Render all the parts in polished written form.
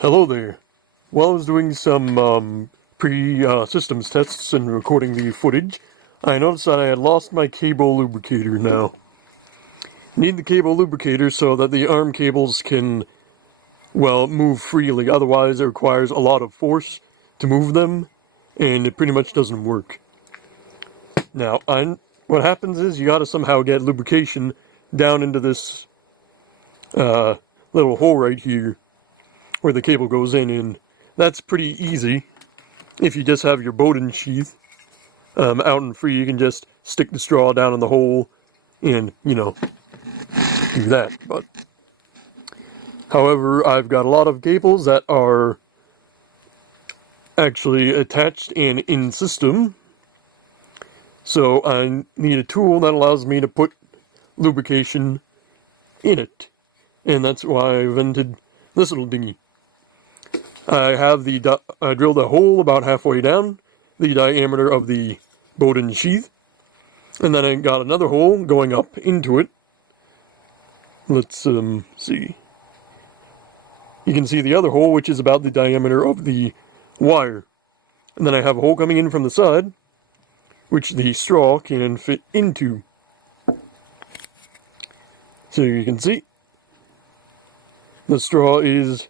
Hello there. While I was doing some pre-systems tests and recording the footage, I noticed that I had lost my cable lubricator now. Need the cable lubricator so that the arm cables can, well, move freely. Otherwise, it requires a lot of force to move them, and it pretty much doesn't work. Now, what happens is you gotta somehow get lubrication down into this little hole right here, where the cable goes in, and that's pretty easy. If you just have your Bowden sheath out and free, you can just stick the straw down in the hole and, do that. But, however, I've got a lot of cables that are actually attached and in system, so I need a tool that allows me to put lubrication in it, and that's why I invented this little dinghy. I have drilled a hole about halfway down the diameter of the Bowden sheath, and then I got another hole going up into it. Let's see. You can see the other hole, which is about the diameter of the wire. And then I have a hole coming in from the side, which the straw can fit into. So you can see, the straw is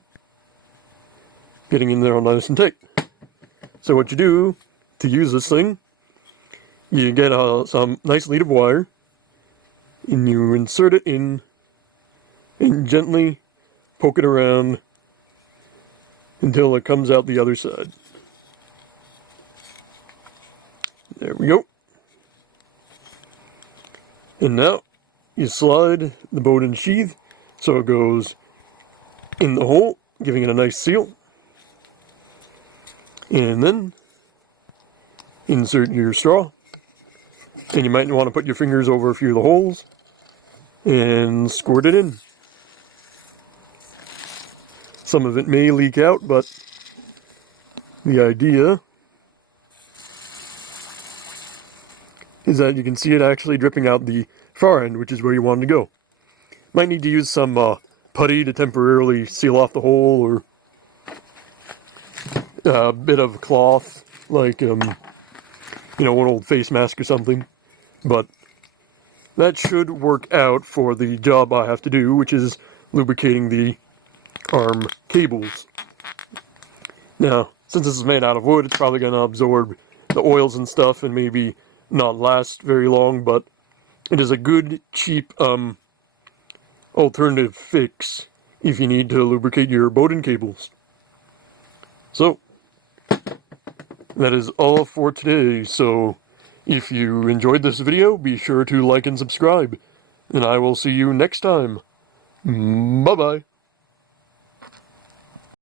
getting in there all nice and tight. So what you do to use this thing, you get some nice lead of wire, and you insert it in, and gently poke it around until it comes out the other side. There we go. And now you slide the Bowden sheath so it goes in the hole, giving it a nice seal. And then insert your straw, and you might want to put your fingers over a few of the holes and squirt it in. Some of it may leak out, but the idea is that you can see it actually dripping out the far end, which is where you want to go. Might need to use some putty to temporarily seal off the hole, or a bit of cloth, like, one old face mask or something. But that should work out for the job I have to do, which is lubricating the arm cables. Now, since this is made out of wood, it's probably going to absorb the oils and stuff and maybe not last very long, but it is a good, cheap, alternative fix if you need to lubricate your Bowden cables. So, that is all for today. So, if you enjoyed this video, be sure to like and subscribe, and I will see you next time. Bye-bye.